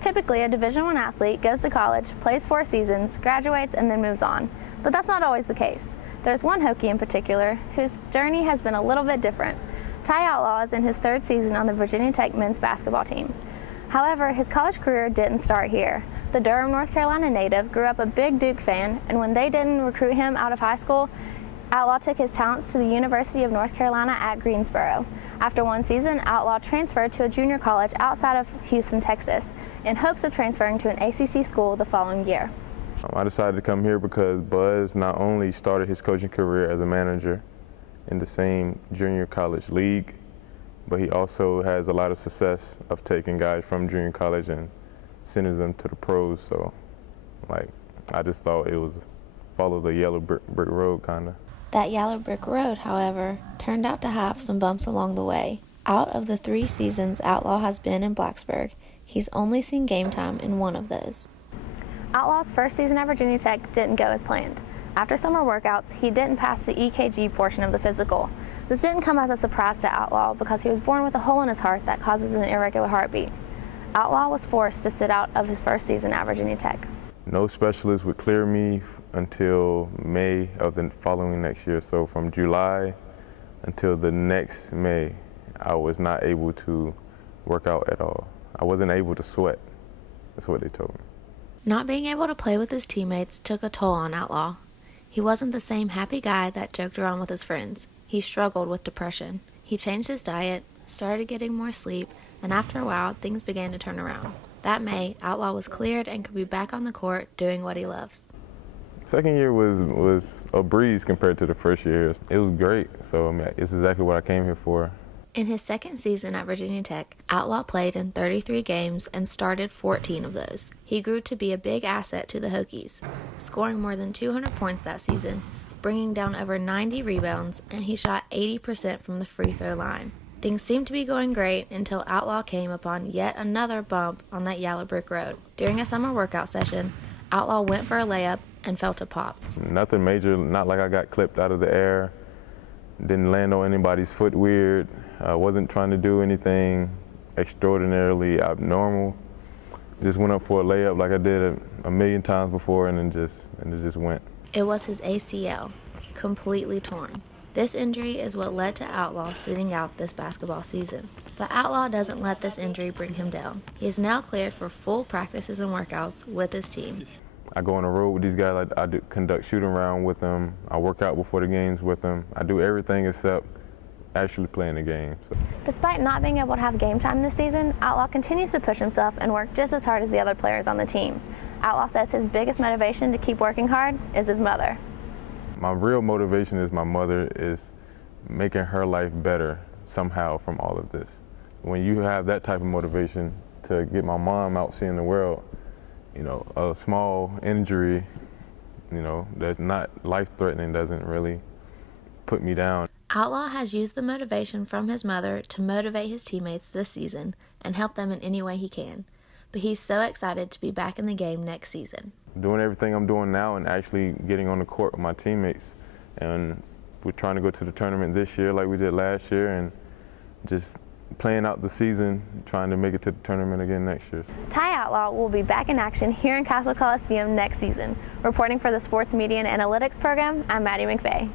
Typically, a Division I athlete goes to college, plays 4 seasons, graduates, and then moves on. But that's not always the case. There's one Hokie in particular whose journey has been a little bit different. Ty Outlaw is in his 3rd season on the Virginia Tech men's basketball team. However, his college career didn't start here. The Durham, North Carolina native grew up a big Duke fan, and when they didn't recruit him out of high school, Outlaw took his talents to the University of North Carolina at Greensboro. After 1 season, Outlaw transferred to a junior college outside of Houston, Texas, in hopes of transferring to an ACC school the following year. I decided to come here because Buzz not only started his coaching career as a manager in the same junior college league, but he also has a lot of success of taking guys from junior college and sending them to the pros. So, I just thought it was follow the yellow brick road, kind of. That yellow brick road, however, turned out to have some bumps along the way. Out of the 3 seasons Outlaw has been in Blacksburg, he's only seen game time in 1 of those. Outlaw's first season at Virginia Tech didn't go as planned. After summer workouts, he didn't pass the EKG portion of the physical. This didn't come as a surprise to Outlaw because he was born with a hole in his heart that causes an irregular heartbeat. Outlaw was forced to sit out of his first season at Virginia Tech. No specialist would clear me until May of the following next year. So from July until the next May, I was not able to work out at all. I wasn't able to sweat. That's what they told me. Not being able to play with his teammates took a toll on Outlaw. He wasn't the same happy guy that joked around with his friends. He struggled with depression. He changed his diet, started getting more sleep, and after a while, things began to turn around. That May, Outlaw was cleared and could be back on the court doing what he loves. Second year was a breeze compared to the first year. It was great, so it's exactly what I came here for. In his 2nd season at Virginia Tech, Outlaw played in 33 games and started 14 of those. He grew to be a big asset to the Hokies, scoring more than 200 points that season, bringing down over 90 rebounds, and he shot 80% from the free throw line. Things seemed to be going great until Outlaw came upon yet another bump on that yellow brick road. During a summer workout session, Outlaw went for a layup and felt a pop. Nothing major, not like I got clipped out of the air. Didn't land on anybody's foot weird. I wasn't trying to do anything extraordinarily abnormal. Just went up for a layup like I did a million times before, and it just went. It was his ACL, completely torn. This injury is what led to Outlaw sitting out this basketball season. But Outlaw doesn't let this injury bring him down. He is now cleared for full practices and workouts with his team. I go on the road with these guys. I do conduct shooting around with them. I work out before the games with them. I do everything except actually playing the game. So. Despite not being able to have game time this season, Outlaw continues to push himself and work just as hard as the other players on the team. Outlaw says his biggest motivation to keep working hard is his mother. My real motivation is my mother, is making her life better somehow from all of this. When you have that type of motivation to get my mom out seeing the world, a small injury, that's not life-threatening doesn't really put me down. Outlaw has used the motivation from his mother to motivate his teammates this season and help them in any way he can. But he's so excited to be back in the game next season. Doing everything I'm doing now and actually getting on the court with my teammates. And we're trying to go to the tournament this year like we did last year, and just playing out the season, trying to make it to the tournament again next year. Ty Outlaw will be back in action here in Castle Coliseum next season. Reporting for the Sports Media and Analytics program, I'm Maddie McVeigh.